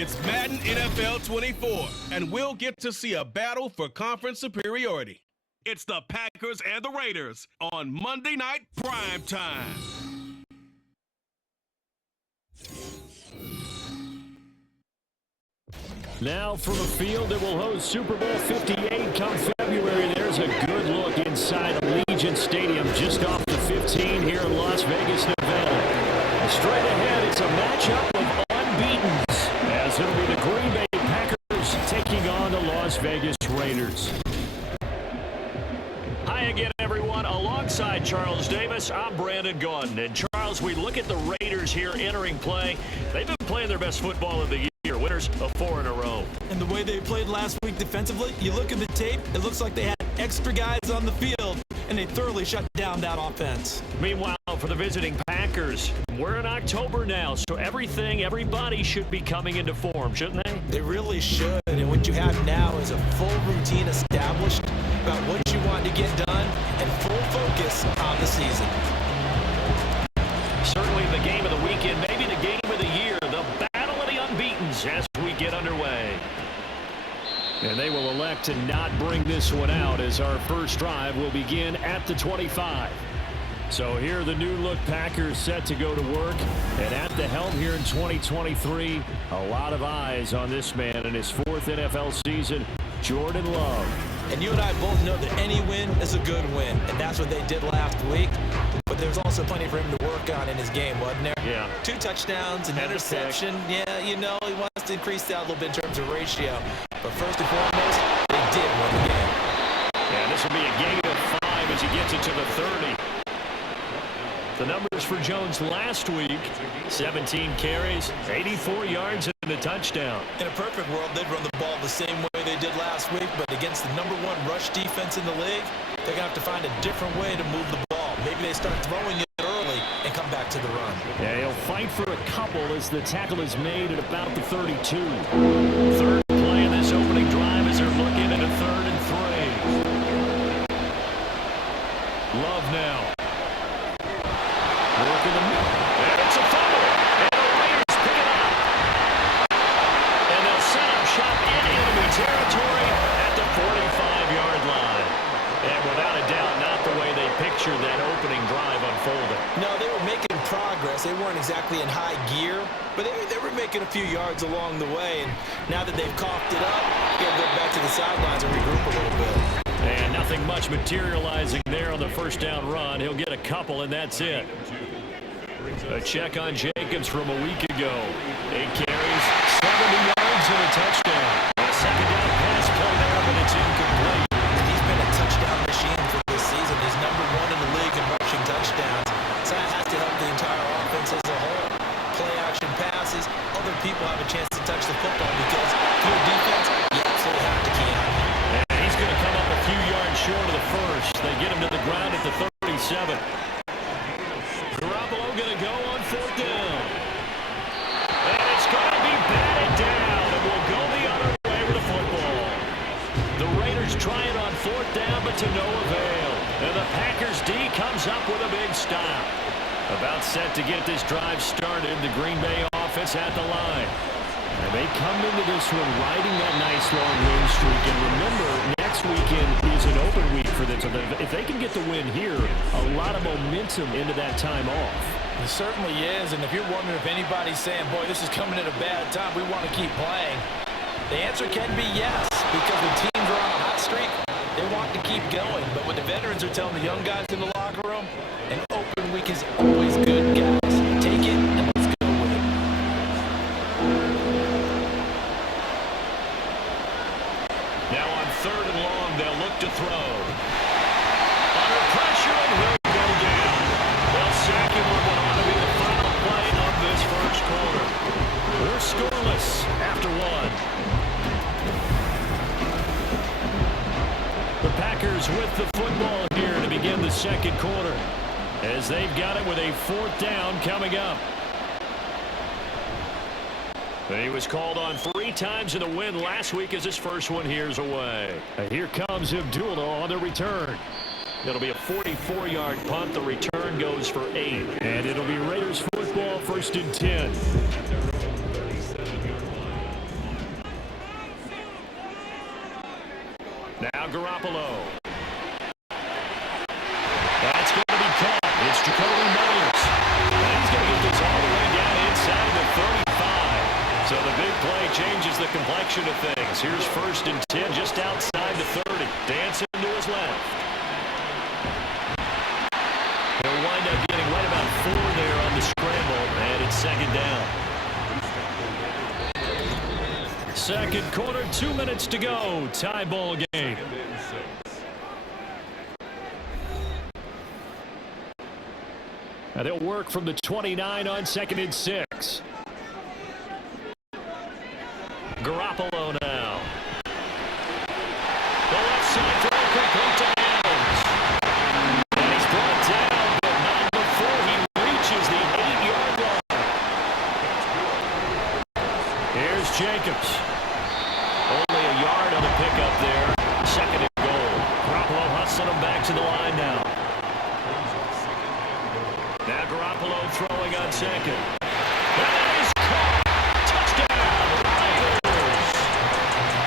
It's Madden NFL 24, and we'll get to see a battle for conference superiority. It's the Packers and the Raiders on Monday Night Prime Time. Now from a field that will host Super Bowl 58 come February, there's a good look inside Allegiant Stadium just off the 15 here in Las Vegas, Nevada. Straight ahead, it's a matchup of unbeatens, as it'll be the Green Bay Packers taking on the Las Vegas Raiders. Hi again, everyone. Alongside Charles Davis, I'm Brandon Gaudin. And Charles, we look at the Raiders here entering play. They've been playing their best football of the year, winners of 4 in a row. And the way they played last week defensively, you look at the tape, it looks like they had extra guys on the field, and they thoroughly shut down that offense. Meanwhile, for the visiting Packers, we're in October now, so everybody should be coming into form, shouldn't they? They really should, and what you have now is a full routine established about what you want to get done and full focus on the season. Certainly the game of the weekend, maybe the game of the year, the battle of the unbeatens as we get underway. And they will elect to not bring this one out as our first drive will begin at the 25. So here the new look Packers set to go to work. And at the helm here in 2023, a lot of eyes on this man in his 4th NFL season, Jordan Love. And you and I both know that any win is a good win, and that's what they did last week. But there's also plenty for him to work on in his game, wasn't there? Yeah. 2 touchdowns, an interception. Yeah, you know, he wants to increase that a little bit in terms of ratio. But first and foremost, they did win the game. Yeah, this will be a gain of 5 as he gets it to the 30. The numbers for Jones last week, 17 carries, 84 yards and a touchdown. In a perfect world, they'd run the ball the same way they did last week, but against the #1 rush defense in the league, they're going to have to find a different way to move the ball. Maybe they start throwing it early and come back to the run. Yeah, he'll fight for a couple as the tackle is made at about the 32. Third play in this opening drive as they're looking at a 3rd and 3. Love now. Work in the middle. And it's a fumble. And the Raiders pick it up. And they'll set up shop in enemy territory at the 45-yard line. And without a doubt, not the way they pictured that opening drive unfolding. No, they were making progress. They weren't exactly in high gear, but they were making a few yards along the way. And now that they've coughed it up, they got to go back to the sidelines and regroup a little bit. And nothing much materializing there on the first down run. He'll get a couple, and that's it. A check on Jacobs from a week ago. 8 carries, 70 yards, and a touchdown. A second down pass play there, but it's incomplete. And he's been a touchdown machine for this season. He's #1 in the league in rushing touchdowns. So that has to help the entire offense as a whole. Play action passes, other people have a chance to touch the football because good defense, you absolutely have to key on. And he's going to come up a few yards short of the first. They get him to the ground at the 37. Garoppolo going to go on 4th down. And it's going to be batted down, and we'll go the other way with the football. The Raiders try it on 4th down, but to no avail. And the Packers D comes up with a big stop. About set to get this drive started, the Green Bay offense at the line. And they come into this one riding that nice long win streak. And remember, next weekend is an open week for them. So if they can get the win here, a lot of momentum into that time off. It certainly is. And if you're wondering if anybody's saying, boy, this is coming at a bad time, we want to keep playing, the answer can be yes. Because when teams are on a hot streak, they want to keep going. But what the veterans are telling the young guys in the locker room, an open week is always good, guys. Take it and let's go with it. Now on 3rd and long, they'll look to throw. Under pressure, and he'll go down. They'll sack him with what ought to be the final play of this first quarter. We're scoreless after 1. The Packers with the football here to begin the second quarter, as they've got it with a 4th down coming up. He was called on 3 times in the win last week as his first one here's away. And here comes Abdullah on the return. It'll be a 44-yard punt. The return goes for 8. And it'll be Raiders football, 1st and 10. Now Garoppolo. That's going to be caught. It's Jacoby Myers. And he's going to get this all the way down inside the 35. So the big play changes the complexion of things. Here's 1st and 10 just outside the 30. Dancing to his left. He'll wind up getting right about 4 there on the scramble, and it's 2nd down. Second quarter, 2 minutes to go. Tie ball game. And they'll work from the 29 on 2nd and 6. Garoppolo now. The left side throw quickly to Adams. And he's brought down, but not before he reaches the 8-yard line. Here's Jacobs. Only a yard on the pickup there. 2nd and goal. Garoppolo hustling him back to the line now. Now Garoppolo throwing on 2nd. That is caught. Touchdown, Raiders.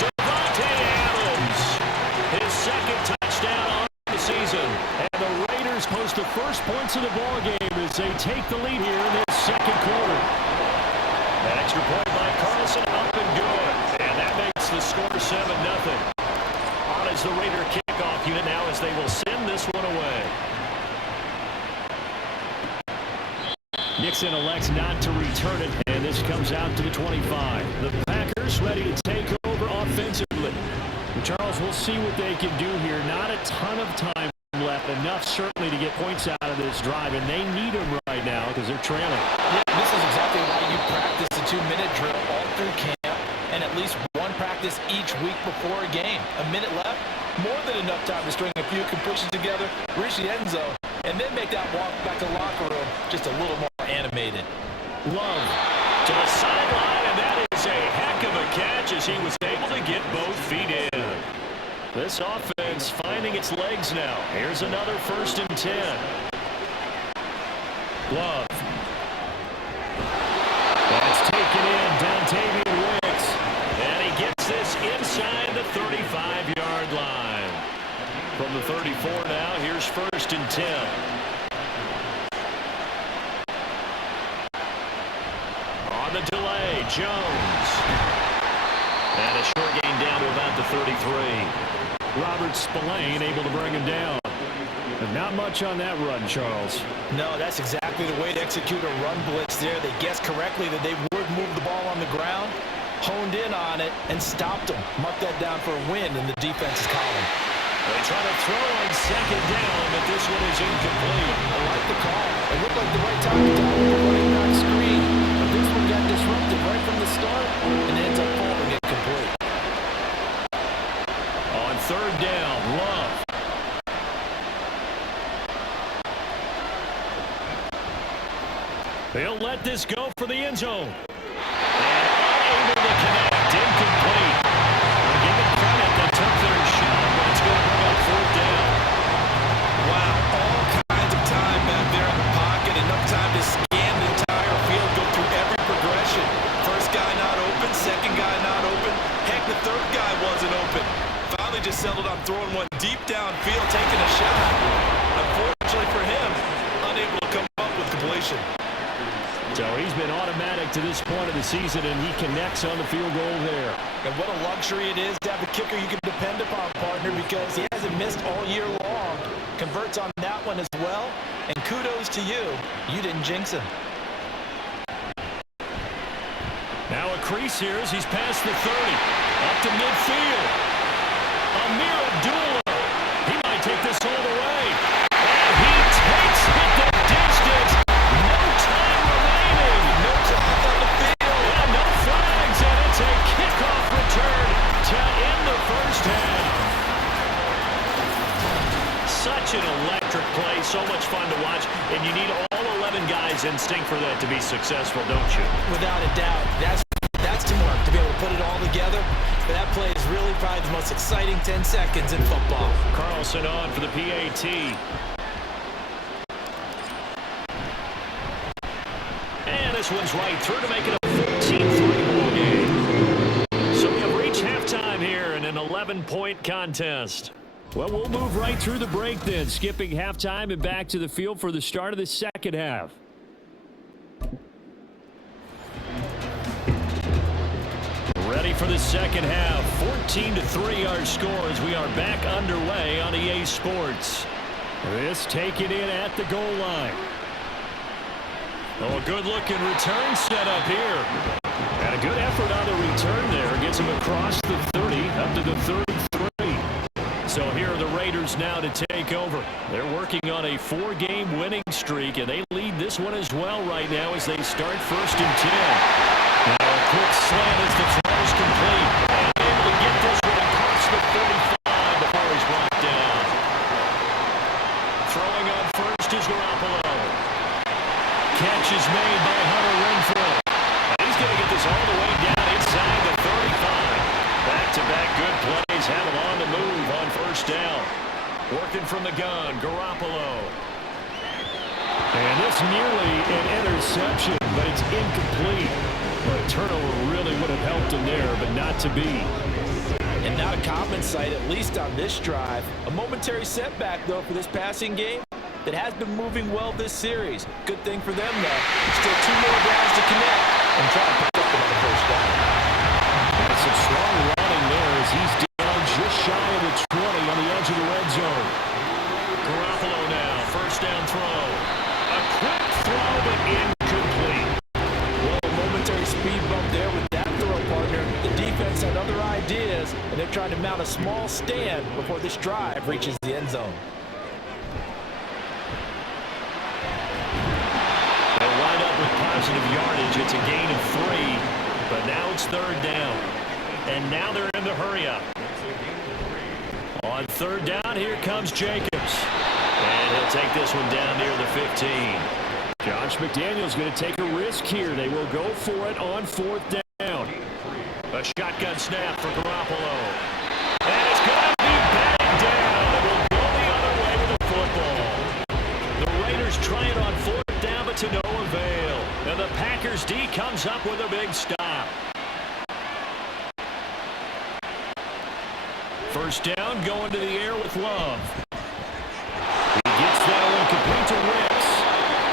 Davante Adams. His 2nd touchdown on the season. And the Raiders post the first points of the ballgame as they take the lead here in this 2nd quarter. An extra point by Carlson, up and good. And that makes the score 7-0. On is the Raider kickoff unit now as they will send this one away. Nixon elects not to return it, and this comes out to the 25. The Packers ready to take over offensively. And Charles, we'll see what they can do here. Not a ton of time left, enough certainly to get points out of this drive, and they need them right now because they're trailing. Yeah, this is exactly why you practice the 2-minute drill all through camp, and at least one practice each week before a game. A minute left, more than enough time to string a few completions together, reach the end zone, and then make that walk back to the locker room just a little more animated. Love to the sideline, and that is a heck of a catch as he was able to get both feet in. This offense finding its legs now. Here's another 1st and 10. Love. That's taken in. Dontavian Wicks. And he gets this inside the 35-yard line. From the 34 now, here's 1st and 10. On the delay, Jones. And a short gain down to about the 33. Robert Spillane able to bring him down. But not much on that run, Charles. No, that's exactly the way to execute a run blitz there. They guessed correctly that they would move the ball on the ground, honed in on it, and stopped them. Mark that down for a win in the defense's column. They try to throw on 2nd down, but this one is incomplete. I like the call. It looked like the right time to dial the running back screen. But this one got disrupted right from the start and ends up falling incomplete. On 3rd down, Love. He'll let this go for the end zone. And unable to connect, incomplete. We're giving credit that took their shot, but it's going to bring up 4th down. Wow, all kinds of time back there in the pocket. Enough time to scan the entire field, go through every progression. First guy not open, second guy not open. Heck, the third guy wasn't open. Finally just settled on throwing one deep downfield, taking a shot. Unfortunately for him, unable to come up with completion. So he's been automatic to this point of the season, and he connects on the field goal there. And what a luxury it is to have a kicker you can depend upon, partner, because he hasn't missed all year long. Converts on that one as well, and kudos to you. You didn't jinx him. Now a crease here as he's past the 30. Up to midfield. Amir Abdullah. He might take this all the way. And he takes it the distance. No time remaining. No clock on the field. And no flags, and it's a kickoff return to end the first half. Such an electric play, so much fun to watch, and you need all 11 guys in sync for that to be successful, don't you? Without a doubt. That's teamwork, to be able to put it all together. But that play is really probably the most exciting 10 seconds in football. Carlson on for the PAT. And this one's right through to make it a 14-3 ball game. So we have reached halftime here in an 11 11-point contest. Well, we'll move right through the break then, skipping halftime and back to the field for the start of the second half. Ready for the second half. 14-3 our scores. We are back underway on EA Sports. This taken in at the goal line. Oh, a good-looking return set up here. And a good effort on the return there. Gets him across the 30, up to the 33. So here are the Raiders now to take over. They're working on a 4-game winning streak, and they lead this one as well right now as they start 1st and 10. Now a quick slant as the throw is complete. And able to get this one across the 35 before he's brought down. Throwing on first is Garoppolo. Catch is made by Hunter Renfrow. He's going to get this all the way down inside the 35. Back-to-back good plays have him on the move on 1st down. Working from the gun, Garoppolo. And it's nearly an interception, but it's incomplete. A turnover really would have helped him there, but not to be. And not a common sight, at least on this drive. A momentary setback, though, for this passing game that has been moving well this series. Good thing for them, though. Still 2 more guys to connect and try to pick up another 1st down. And some strong running there as he's down just shy of the 20 on the edge of the red zone. Garoppolo now, 1st down throw. A quick throw, but incomplete. Well, a momentary speed bump there with that throw, partner. The defense had other ideas, and they're trying to mount a small stand before this drive reaches the end zone. They'll wind up with positive yardage. It's a gain of 3, but now it's 3rd down. And now they're in the hurry-up. On 3rd down, here comes Jacobs. And he'll take this one down near the 15. Josh McDaniels going to take a risk here. They will go for it on 4th down. A shotgun snap for Garoppolo. And it's going to be batted down. It will go the other way with the football. The Raiders try it on 4th down, but to no avail. And the Packers D comes up with a big stop. 1st down, going to the air with Love. He gets that one complete to Ricks.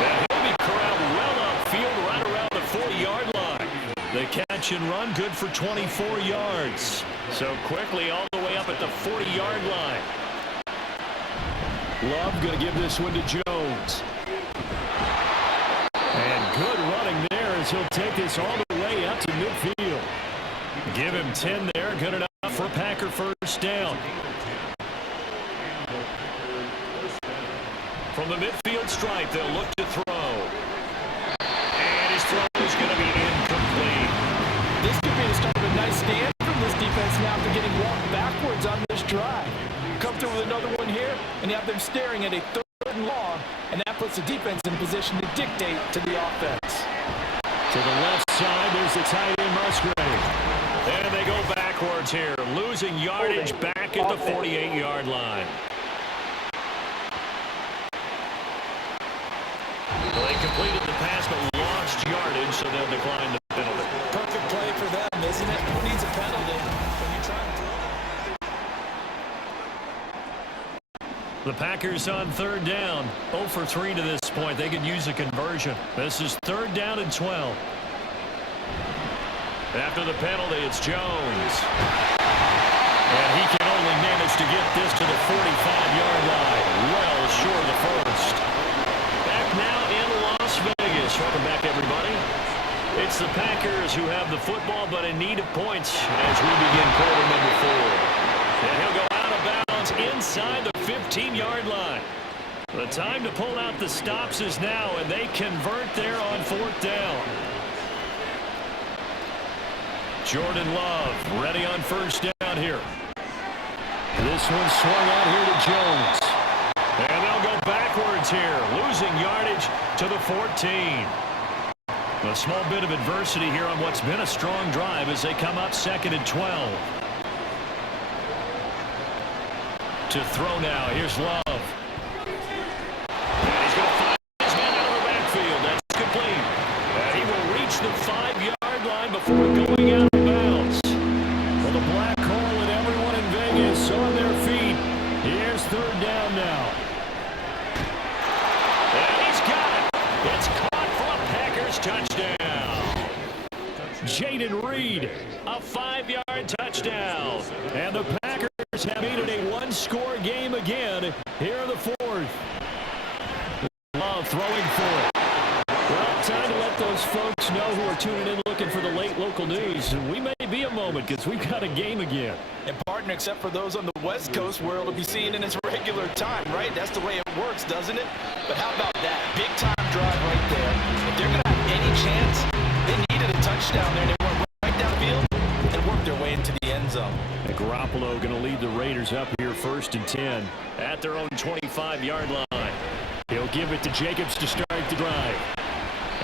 And he'll be corralled well upfield right around the 40-yard line. The catch and run good for 24 yards. So quickly all the way up at the 40-yard line. Love going to give this one to Jones. And good running there as he'll take this all the way out to midfield. Give him 10 there. Good enough for Packer 1st down. From the midfield stripe, they'll look to throw. And his throw is going to be incomplete. This could be the start of a nice stand from this defense now after getting walked backwards on this drive. Come through with another one here, and you have them staring at a 3rd and long, and that puts the defense in a position to dictate to the offense. To the left side, there's the tight end Musgrave. And they go backwards here, losing yardage back at the 48-yard line. Well, they completed the pass but lost yardage, so they'll decline the penalty. Perfect play for them, isn't it? Who needs a penalty when you try to The Packers on 3rd down, 0 for 3 to this point. They could use a conversion. This is 3rd down and 12. After the penalty, it's Jones. And he can only manage to get this to the 45-yard line. Well short of the 1st. Back now in Las Vegas. Welcome back, everybody. It's the Packers who have the football, but in need of points as we begin quarter number 4. And he'll go out of bounds inside the 15-yard line. The time to pull out the stops is now, and they convert there on 4th down. Jordan Love ready on 1st down here. This one swung out here to Jones. And they'll go backwards here, losing yardage to the 14. A small bit of adversity here on what's been a strong drive as they come up 2nd and 12. To throw now, here's Love. And he's going to find his man out of the backfield. That's complete. And he will reach the 5-yard line before going out of bounds. Well, the black hole and everyone in Vegas Brandon Reed, a 5-yard touchdown. And the Packers have made it a one-score game again here in the fourth. Love throwing for it. Well, time to let those folks know who are tuning in looking for the late local news. We may be a moment because we've got a game again. And partner, except for those on the West Coast where it'll be seen in its regular time, right? That's the way it works, doesn't it? But how about that? Big time drive right there. If they're going to have any chance, they needed a touchdown there. They went right downfield and worked their way into the end zone. And Garoppolo going to lead the Raiders up here 1st and 10 at their own 25-yard line. He'll give it to Jacobs to start the drive.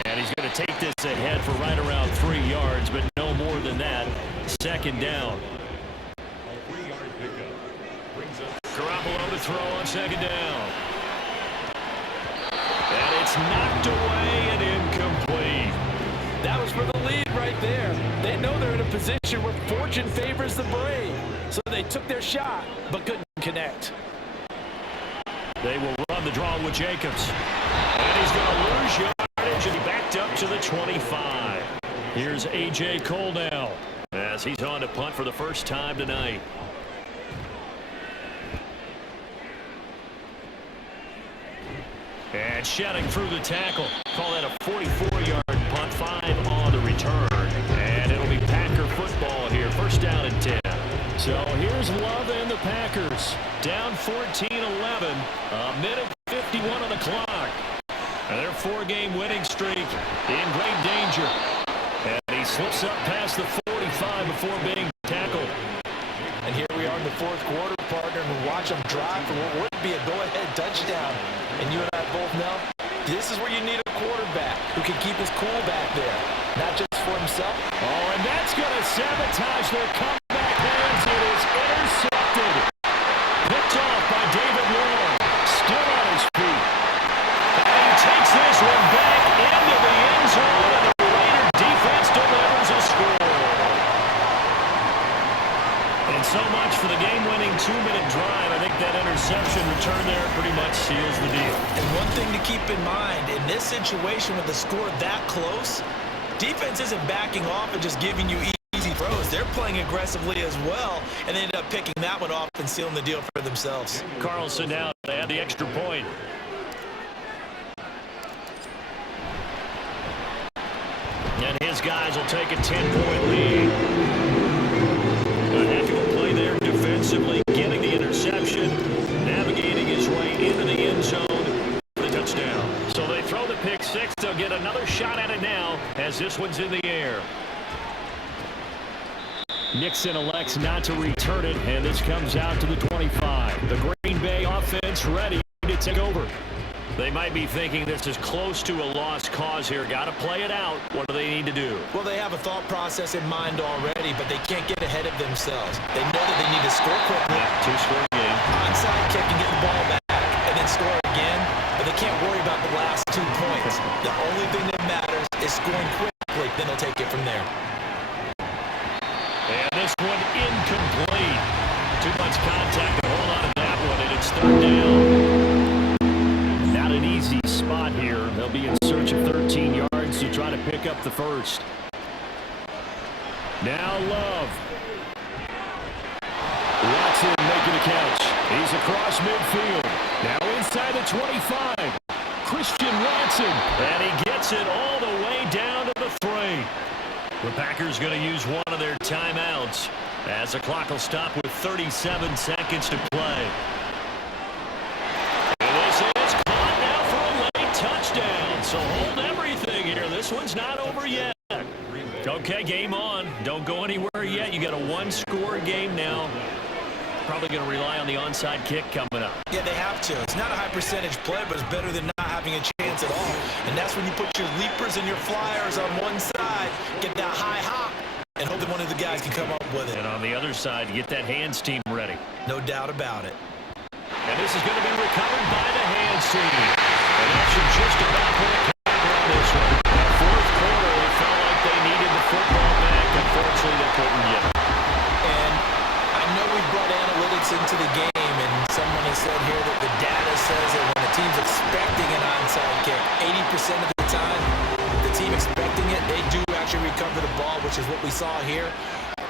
And he's going to take this ahead for right around 3 yards, but no more than that. 2nd down. Garoppolo to throw on 2nd down. And it's knocked away and incomplete. That was for the lead right there. They know they're in a position where fortune favors the brave. So they took their shot, but couldn't connect. They will run the draw with Jacobs. And he's going to lose yardage, and he backed up to the 25. Here's A.J. Cole now as he's on to punt for the first time tonight. And shedding through the tackle. Call that a 44-yard punt, 5 on the return. And it'll be Packer football here. 1st down and 10. So here's Love and the Packers. Down 14-11. A minute 51 on the clock. And their 4-game winning streak in great danger. And he slips up past the 45 before being tackled. And here we are in the 4th quarter, partner, and watch them drive for what would be a go-ahead touchdown. And you and I both know this is where you need a quarterback who can keep his cool back there, not just for himself. Oh, and that's going to sabotage their comeback plans. It is intercepted. Picked off by David Long. Still on his feet. And he takes this one back into the end zone, and the Raider defense delivers a score. And so much for the game-winning 2-minute drive. I think that interception return there pretty much seals the deal. And one thing to keep in mind, in this situation with the score that close, defense isn't backing off and just giving you easy throws. They're playing aggressively as well, and they end up picking that one off and sealing the deal for themselves. Carlson now to add the extra point. And his guys will take a 10-point lead. A heck of a play there defensively, getting the interception, navigating his way into the end zone for the touchdown. So they throw the pick six. They'll get another shot at it now as this one's in the air. Nixon elects not to return it, and this comes out to the 25. The Green Bay offense ready to take over. They might be thinking this is close to a lost cause here. Got to play it out. What do they need to do? Well, they have a thought process in mind already, but they can't get ahead of themselves. They know that they need to score quickly. Yeah, 2-score game. Onside kick and get the ball back, and then score again. But they can't worry about the last 2 points. The only thing that matters is scoring quickly. Then they'll take it from there. And this one incomplete. Too much contact to hold on to that one, and it's 3rd down. Not an easy spot here. They'll be in search of 13 yards to try to pick up the first. Now Love. Watson making a catch. He's across midfield. Now inside the 25. Christian Watson. And he gets it all the way down to the 3. The Packers going to use one of their timeouts as the clock will stop with 37 seconds to play. And this is caught now for a late touchdown. So hold everything here. This one's not over yet. Okay, game on. Don't go anywhere yet. You got a 1-score game now. Probably going to rely on the onside kick coming up. Yeah, they have to. It's not a high percentage play, but it's better than not having a chance at all. And that's when you put your leapers and your flyers on one side, get that high hop, and hope that one of the guys can come up with it. And on the other side, get that hands team ready. No doubt about it. And this is going to be recovered by the hands team. And that should just about put a cap on this one. That 4th quarter, they felt like they needed the football back. Unfortunately, they couldn't get it. And I know we brought analytics into the game, and someone has said here that the data says that when a team's expecting an onside kick, 80% of the time, the team expecting it, they do actually recover the ball, which is what we saw here.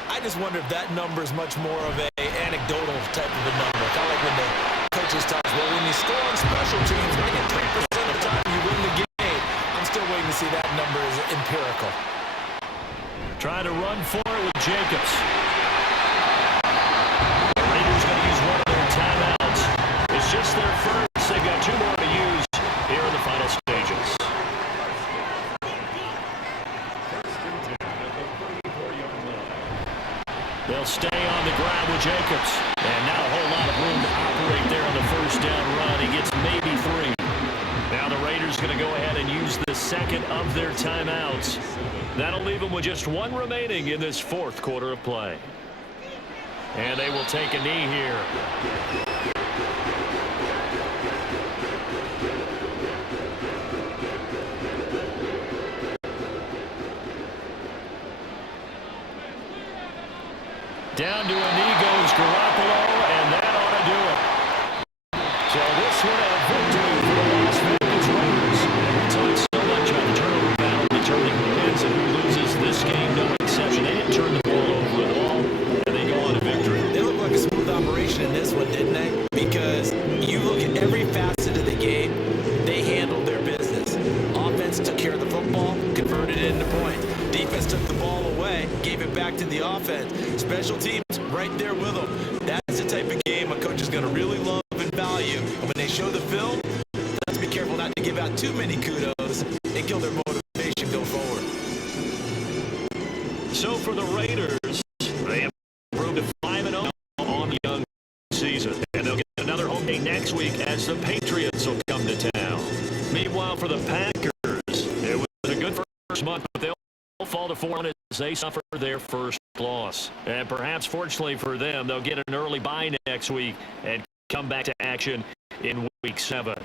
I just wonder if that number is much more of a anecdotal type of a number. Kind of like when the coaches talk, well, when you score on special teams, make it 3% of the time you win the game. I'm still waiting to see that number as empirical. Trying to run for it with Jacobs. The Raiders going to use one of their timeouts. It's just their first. They've got 2 more to use here in the final stages. They'll stay on the ground with Jacobs. And not a whole lot of room to operate there on the first down run. He gets maybe 3. Now the Raiders going to go ahead and use the second of their timeouts. That'll leave them with just 1 remaining in this 4th quarter of play. And they will take a knee here. Down to a knee goes Garoppolo, and that ought to do it. So this one a victory for the Las Vegas Raiders. And we talk so much about the turnover battle, determining who wins and who loses this game, no exception. They didn't turn the ball over at all, and they go on to victory. They look like a smooth operation in this one, didn't they? Because you look at every facet of the game, they handled their business. Offense took care of the football, converted it into points. Defense took the ball away, gave it back to the offense. Special teams right there with them. That's the type of game a coach is going to really love and value. And when they show the film, let's be careful not to give out too many kudos and kill their motivation going forward. So for the Raiders, they improved to 5-0 on the young season. And they'll get another home game next week as the Patriots will come to town. Meanwhile, for the Packers, it was a good first month, but they'll fall to 4 as they suffer their first loss. And perhaps fortunately for them, they'll get an early bye next week and come back to action in week 7.